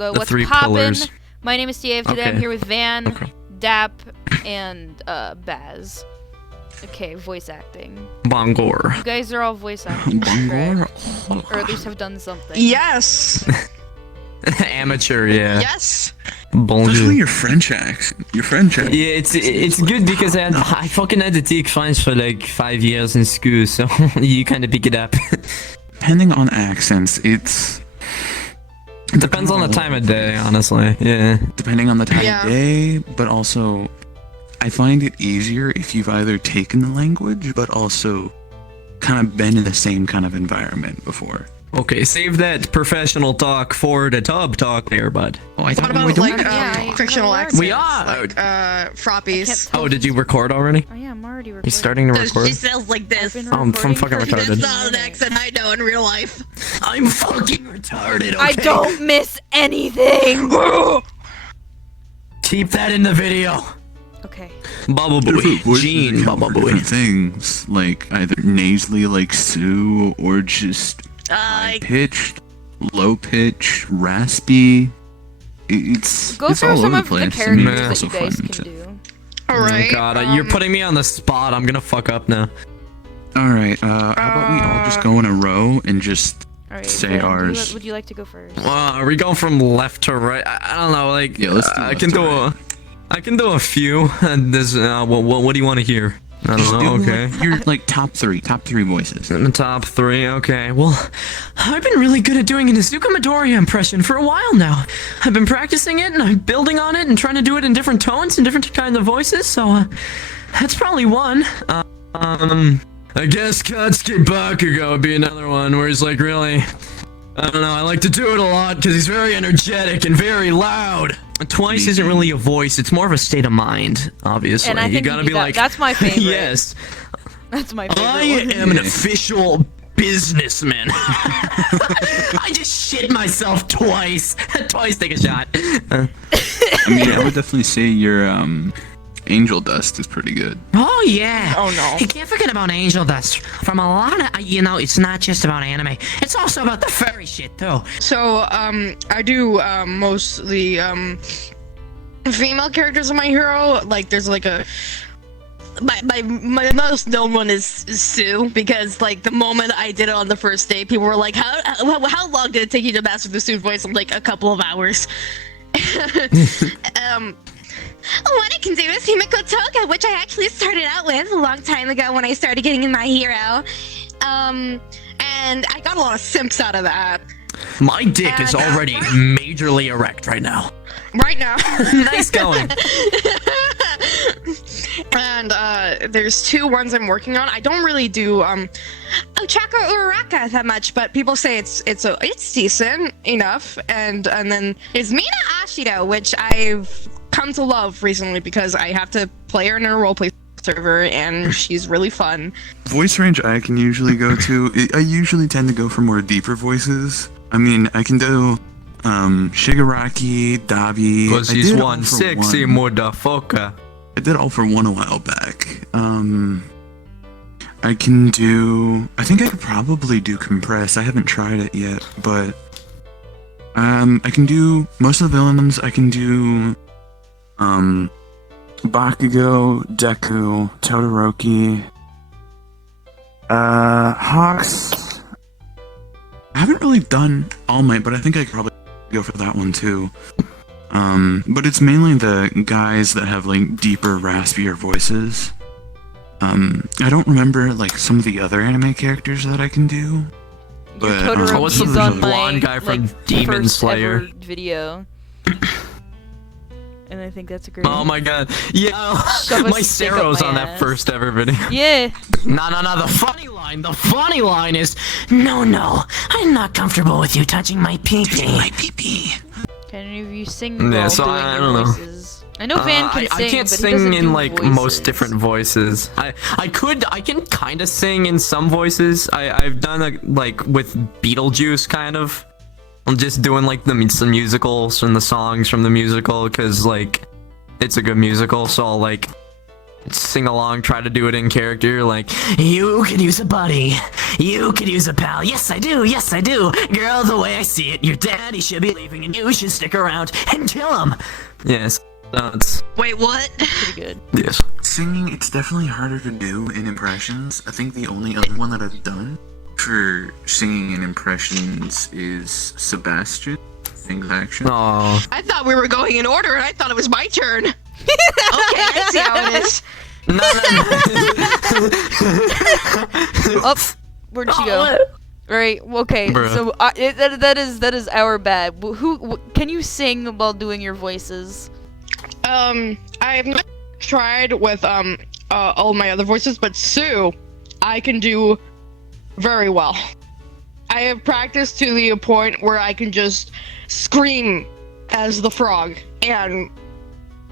The what's three poppin'? pillars. My name is Steave. Today I'm Okay. here with Van, Okay. Dap, and Baz. Okay, voice acting. Bongor. You guys are all voice acting, Bongor? correct? Or at least have done something. Yes. Amateur, yeah. Yes. Especially Bonjour. your French accent. Your French accent. Yeah, it's good because I fucking had to take French for like 5 years in school, so you kind of pick it up. Depending on accents, it's... Depends on the time of day, honestly. Yeah. Depending on the time Yeah. of day, but also... I find it easier if you've either taken the language, but also kind of been in the same kind of environment before. Okay, save that professional talk for the tub talk there, bud. Oh, I What thought we about were doing like Yeah, fictional we are. accents? We are. Like, frappies. I Oh, did you record already? Oh yeah, I'm already recording. He's starting to record. She sounds like this. I've been I'm recording fucking for retarded. 15 That's not an minutes. accent I know in real life. I'm fucking retarded, okay? I don't miss anything! Keep that in the video. Okay. Bubble Boy. Different voices Gene account Bubble for Boy. different things, like either nasally like Sue, or just high-pitched, low-pitched, raspy. It's Go it's through all some over of the the place. characters and it's that also you guys fun can to- do. Alright. Oh god, you're putting me on the spot. I'm gonna fuck up now. Alright, how about we all just go in a row and just... Alright, Say Van, ours. would you like to go first? Are we going from left to right? I don't know. Like, Yeah, let's do I left can to do right. I can do a few. And this, what do you want to hear? I Just don't know. do, Okay. like, your like top three voices. In the top three, okay. Well, I've been really good at doing an Izuka Midoriya impression for a while now. I've been practicing it and I'm building on it and trying to do it in different tones and different kinds of voices. So, that's probably one. I guess Katsuki Bakugo would be another one where he's like really. I don't know, I like to do it a lot because he's very energetic and very loud. Twice isn't really a voice, it's more of a state of mind, obviously. And I You think gotta you be do that. like, That's my favorite. yes, That's my favorite I one. am an official businessman. I just shit myself twice. Twice take a shot. I mean, I would definitely say your angel dust is pretty good. Oh yeah. Oh, no. You can't forget about Angel Dust. From a lot of, it's not just about anime. It's also about the furry shit too. So, I do, mostly, female characters in My Hero. Like, there's like a... My most known one is Sue, because like the moment I did it on the first day, people were like, how long did it take you to master the Sue voice? I'm like, a couple of hours. What I can do is Himiko Toga, which I actually started out with a long time ago when I started getting in My Hero. And I got a lot of simps out of that. My dick is And, already majorly erect right now. Right now. Nice going. And there's two ones I'm working on. I don't really do Ochaka Uraraka that much, but people say it's decent enough. And then there's Mina Ashido, which I've come to love recently because I have to play her in a roleplay server, and she's really fun. Voice range I can usually go to, I usually tend to go for more deeper voices. I mean, I can do Shigaraki, Dabi. Because I he's did all one for sexy one. motherfucker. I did all for one a while back. I can do... I think I could probably do Compress. I haven't tried it yet, but... I can do most of the villains. I can do... Bakugo, Deku, Todoroki... Hawks... I haven't really done All Might, but I think I could probably go for that one too. But it's mainly the guys that have like deeper, raspier voices. I don't remember like some of the other anime characters that I can do. But Todoroki's what's the on blonde my, guy from like, Demon first Slayer? ever video. And I think that's a great. Oh my god. Yeah, Shove a my stick up Cero's my on that ass. first ever video. Yeah. No, the funny line is, no, I'm not comfortable with you touching my pee-pee. Can any of you sing Yeah, while so doing I your don't know. voices? I know Van can sing, I can't but he doesn't sing in do like voices. most different voices. I can kind of sing in some voices. I've done like with Beetlejuice kind of. I'm just doing like some musicals from the songs from the musical because like it's a good musical. So I'll like sing along, try to do it in character, like, you could use a buddy, you could use a pal, yes I do, girl, the way I see it, your daddy should be leaving and you should stick around and kill him. Yes, that's... Wait, what? Pretty good. Yes. Singing, it's definitely harder to do in impressions. I think the only other one that I've done for singing in impressions is Sebastian. Sings action. Aw. I thought we were going in order, and I thought it was my turn. Okay, I see how it is. No. Oh, where'd she go? Right. Okay. Bruh. So that is our bad. Can you sing while doing your voices? I've not tried with all my other voices, but Sue, I can do very well. I have practiced to the point where I can just scream as the frog, and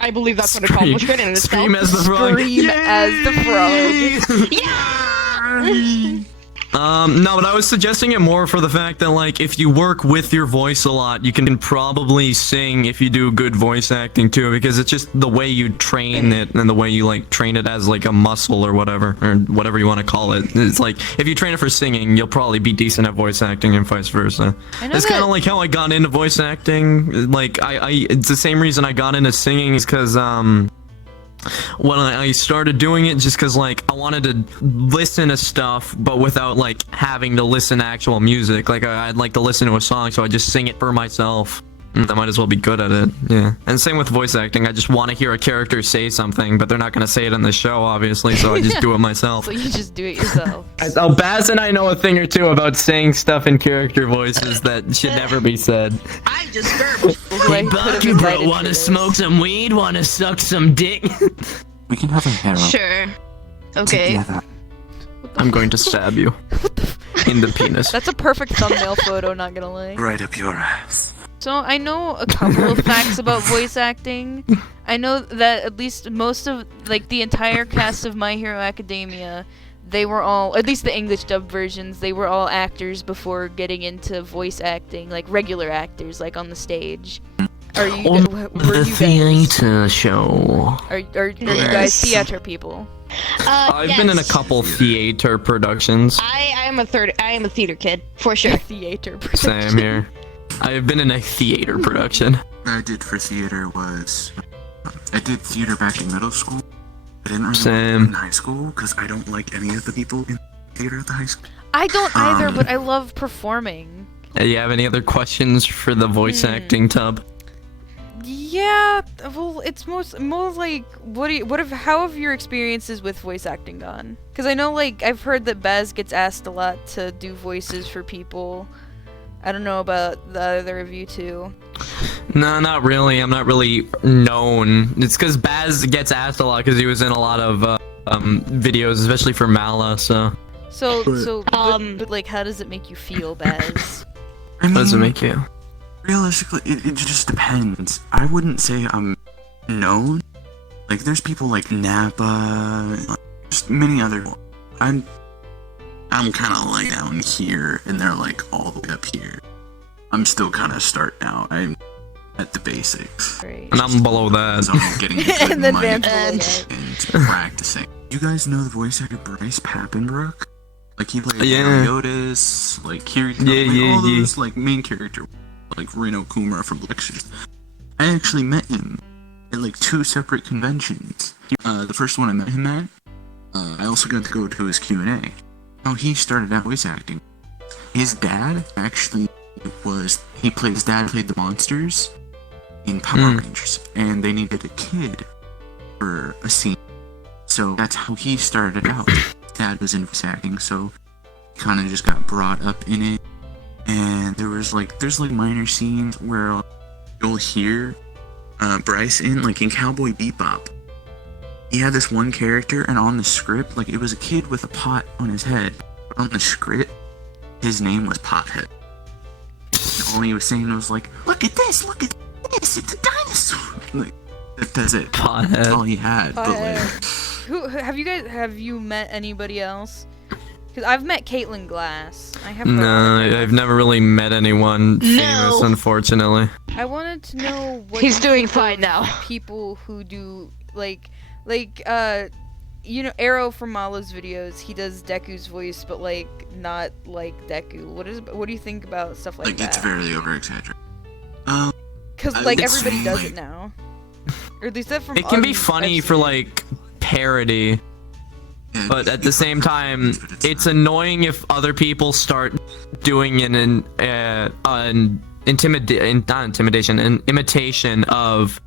I believe that's an accomplishment in itself. Scream as the frog. Scream as the frog. Yeah! No, but I was suggesting it more for the fact that, like, if you work with your voice a lot, you can probably sing if you do good voice acting too, because it's just the way you train it and the way you, like, train it as, like, a muscle or whatever you want to call it. It's like, if you train it for singing, you'll probably be decent at voice acting and vice versa. It's kind of like how I got into voice acting. Like, it's the same reason I got into singing is because, when I started doing it, just because, like, I wanted to listen to stuff, but without, like, having to listen to actual music. Like, I'd like to listen to a song, so I just sing it for myself. I might as well be good at it, yeah. And same with voice acting, I just want to hear a character say something, but they're not going to say it in the show, obviously, so I just do it myself. So you just do it yourself. Oh, Baz and I know a thing or two about saying stuff in character voices that should never be said. I just burped. Hey, Bucky bro, wanna smoke some weed? Wanna suck some dick? We can have a hair up Sure. Okay. together. I'm going to stab you. In the penis. That's a perfect thumbnail photo, not gonna lie. Right up your ass. So I know a couple of facts about voice acting. I know that at least most of, like, the entire cast of My Hero Academia, they were all, at least the English dubbed versions, they were all actors before getting into voice acting, like regular actors, like on the stage. Are you? On were the you guys? theater show. Are you guys theater people? I've been in a couple theater productions. I am a theater kid for sure. Theater. Same here. I've been in a theater production. What I did for theater was, I did theater back in middle school. I didn't really Same. do it in high school because I don't like any of the people in theater at the high school. I don't either, but I love performing. You have any other questions for the voice acting tub? Yeah, well, it's more like how have your experiences with voice acting gone? Because I know, like, I've heard that Baz gets asked a lot to do voices for people. I don't know about the other of you two. No, not really. I'm not really known. It's because Baz gets asked a lot because he was in a lot of videos, especially for Mala. So But like, how does it make you feel, Baz? I mean, how does it make you? realistically, it just depends. I wouldn't say I'm known. Like, there's people like Nappa, just many other. I'm kind of like down here, and they're like all the way up here. I'm still kind of starting out. I'm at the basics. Right. And I'm below that. So I'm getting a good And then mic Vance and practicing. You guys know the voice actor Bryce Pappenbrook? Like, he played Yeah. Meliodas, like Kirito, all those like main character, like Reno Kumara from Lectures. I actually met him at like 2 separate conventions. The first one I met him at, I also got to go to his Q&A. How he started out voice acting. His dad actually his dad played the monsters in Power Rangers, and they needed a kid for a scene. So that's how he started out. His dad was in voice acting, so he kind of just got brought up in it. And there's minor scenes where you'll hear Bryce in Cowboy Bebop. He had this one character, and on the script, like, it was a kid with a pot on his head. But on the script, his name was Pothead. And all he was saying was like, "Look at this! Look at this! It's a dinosaur!" Like, that's it. Pothead. That's all he had. But like, Who have you met anybody else? Because I've met Caitlin Glass. I have. No, I've never really met anyone famous, unfortunately. I wanted to know what He's you doing think fine of now. People who do like Like, you know, Arrow from Malo's videos, he does Deku's voice, but like not like Deku. What do you think about stuff like that? It's very over exaggerated. Because like it's everybody does like- it now, or at least that from. It can be I've funny seen for it. like parody, but at the same time, it's annoying if other people start doing an imitation of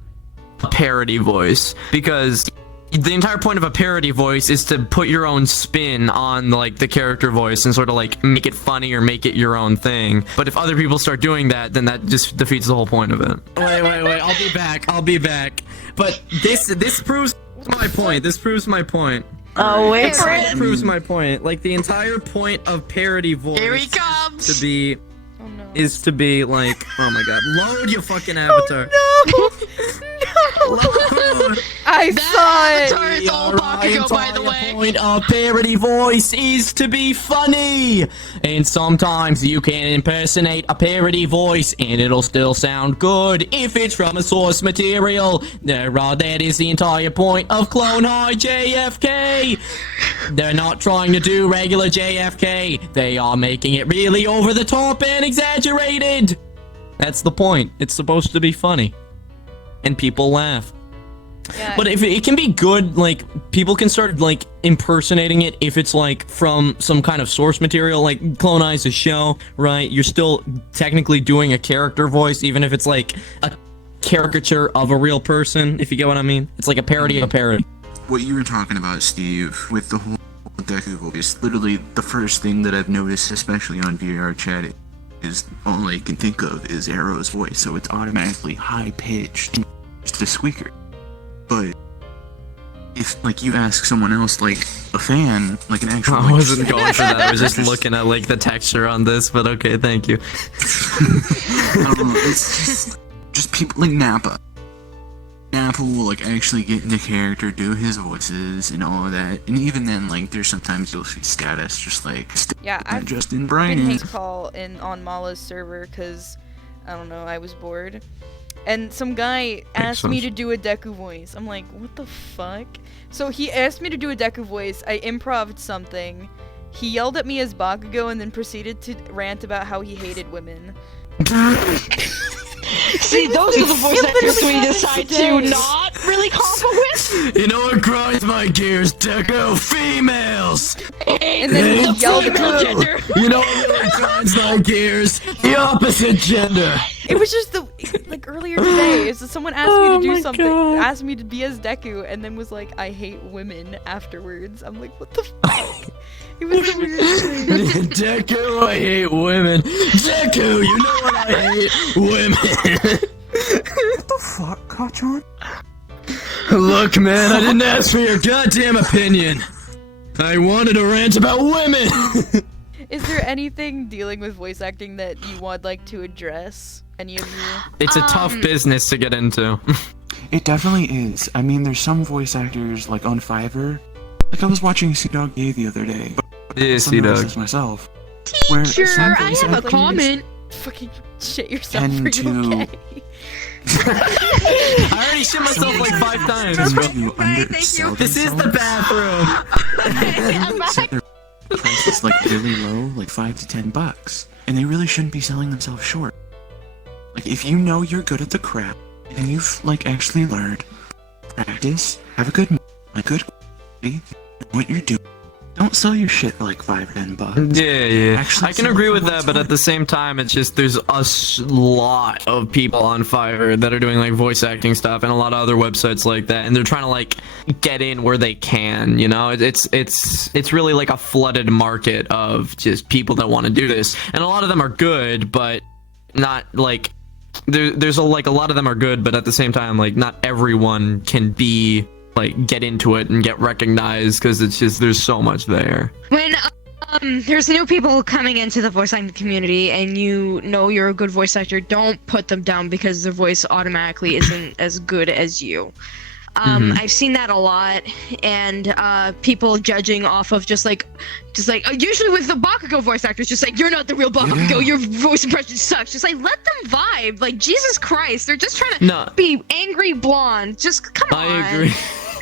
a parody voice, because the entire point of a parody voice is to put your own spin on like the character voice and sort of like make it funny or make it your own thing. But if other people start doing that, then that just defeats the whole point of it. Wait, I'll be back. But this proves my point. This proves my point. Oh, wait. This proves my point. Like, the entire point of parody voice Here he comes. Oh no. is to be like, oh my god, load your fucking avatar. Load. I saw it. Avatar is all Bakugo, by the way. The point of parody voice is to be funny, and sometimes you can impersonate a parody voice and it'll still sound good if it's from a source material. That is the entire point of Clone High JFK. They're not trying to do regular JFK, they are making it really over the top and exaggerated. That's the point. It's supposed to be funny, and people laugh. Yeah. But if it can be good, like, people can start, like, impersonating it if it's, like, from some kind of source material, like, Clone Eye's a show, right? You're still technically doing a character voice, even if it's, like, a caricature of a real person, if you get what I mean. It's like a parody of a parody. What you were talking about, Steve, with the whole Deku voice, literally the first thing that I've noticed, especially on VR chat, is all I can think of is Arrow's voice, so it's automatically high-pitched, just a squeaker. But if, like, you ask someone else, like, a fan, like an actual... I wasn't going for that. I was just looking at like the texture on this, but okay, thank you. It's just people like Nappa. Nappa will, like, actually get into character, do his voices, and all of that. And even then, like, there's sometimes you'll see status just like, Yeah, I've Justin been Bryan. hate call on Mala's server because I don't know, I was bored. And some guy asked me sense. to do a Deku voice. I'm like, what the fuck? So he asked me to do a Deku voice. I improv'd something. He yelled at me as Bakugo and then proceeded to rant about how he hated women. See, those are the voice actors we decide to not really combo with. You know what grinds my gears, Deku? Females! And then he yelled at me. You know what really grinds my gears? The opposite gender. It was just like earlier today. Is someone asked me to do something, asked me to be as Deku, and then was like, I hate women afterwards. I'm like, what the fuck? It was the weirdest thing. Deku, I hate women. Deku, you know what I hate? Women. What the fuck, Kachan? Look, man, I didn't ask for your goddamn opinion. I wanted to rant about women. Is there anything dealing with voice acting that you would like to address? Any of you? It's a tough business to get into. It definitely is. I mean, there's some voice actors, like, on Fiverr. Like, I was watching Sea-Dog Gay the other day. Yeah, Some Sea-Dog. voices myself. Where Teacher, some I voice have a actors- comment. Fucking shit yourself. Tend Are you to- okay? I already shit myself like 5 times. tend bro. to thank undersell you. This is the themselves. bathroom. Set their prices like really low, like $5 to $10, and they really shouldn't be selling themselves short. Like, if you know you're good at the craft and you've like actually learned, practice, have a good quality, know what you're doing. Don't sell your shit for like $5 or $10. Yeah. Actually, I can sell agree it with for that, what's but at worth. the same time, it's just there's a lot of people on Fiverr that are doing like voice acting stuff and a lot of other websites like that, and they're trying to like get in where they can. You know, it's really like a flooded market of just people that want to do this, and a lot of them are good, but not like there's a lot of them are good, but at the same time, like not everyone can be like get into it and get recognized because it's just there's so much there. When there's new people coming into the voice acting community and you know you're a good voice actor, don't put them down because their voice automatically isn't as good as you. I've seen that a lot, and people judging off of just like usually with the Bakugo voice actors, just like, you're not the real Bakugo, your voice impression sucks. Just like, let them vibe. Like, Jesus Christ, they're just trying to No. be angry blonde. Just come on. I agree.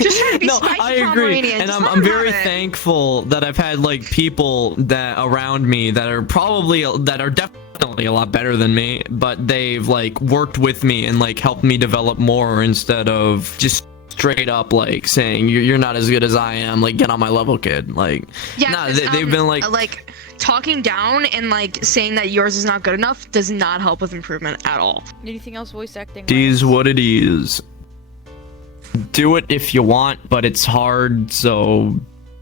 Just trying to be No, spicy I agree, Pomeranian. and Just I'm let I'm him have very it. thankful that I've had like people that around me that are definitely a lot better than me, but they've like worked with me and like helped me develop more instead of just straight up like saying you're not as good as I am, like get on my level, kid. Like, Yeah, nah, 'cause, they've been like, talking down and like saying that yours is not good enough does not help with improvement at all. Anything else voice acting? it is what it is. Do it if you want, but it's hard, so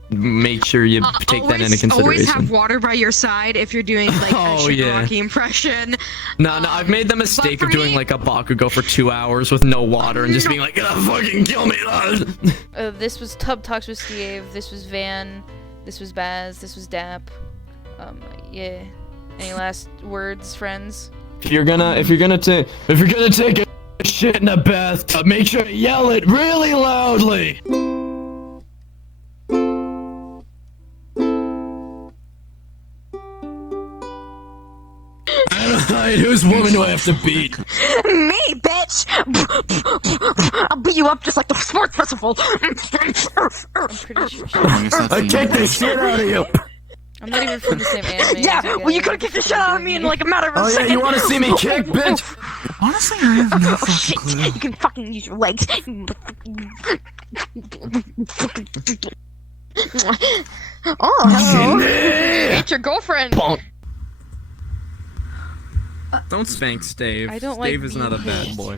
make sure you take that into consideration. Always have water by your side if you're doing like Oh, a yeah. Shigaraki impression. No, I've made the mistake for of doing me- like a Bakugo for 2 hours with no water and just being like, fucking kill me. This was Tub Talks with Steave. This was Van. This was Baz. This was Dap. Yeah. Any last words, friends? If you're gonna take a shit in a bathtub, make sure to yell it really loudly. Alright, whose woman do I have to beat? Me, bitch! I'll beat you up just like the sports festival. I'm pretty sure. I kicked the shit out of you. I'm not even from the same anime. Yeah, as you well, you guys. could kick the shit out of me in like a matter of a Oh yeah, second. you wanna see me kick, bitch? Honestly, I have no Oh fucking shit! clue. You can fucking use your legs. Oh, hello. It's your girlfriend. Don't spank Stave. I don't like Stave is not a being bad hit. boy.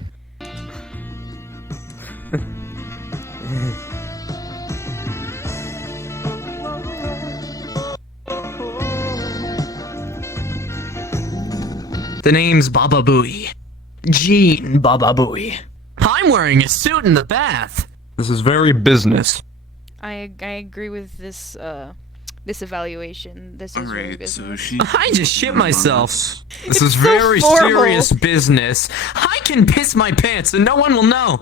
The name's Baba Booey. Gene Baba Booey. I'm wearing a suit in the bath. This is very business. I agree with this this evaluation. This is very Alright, so business. she. I just shit myself. This is so very formal. serious business. I can piss my pants and no one will know.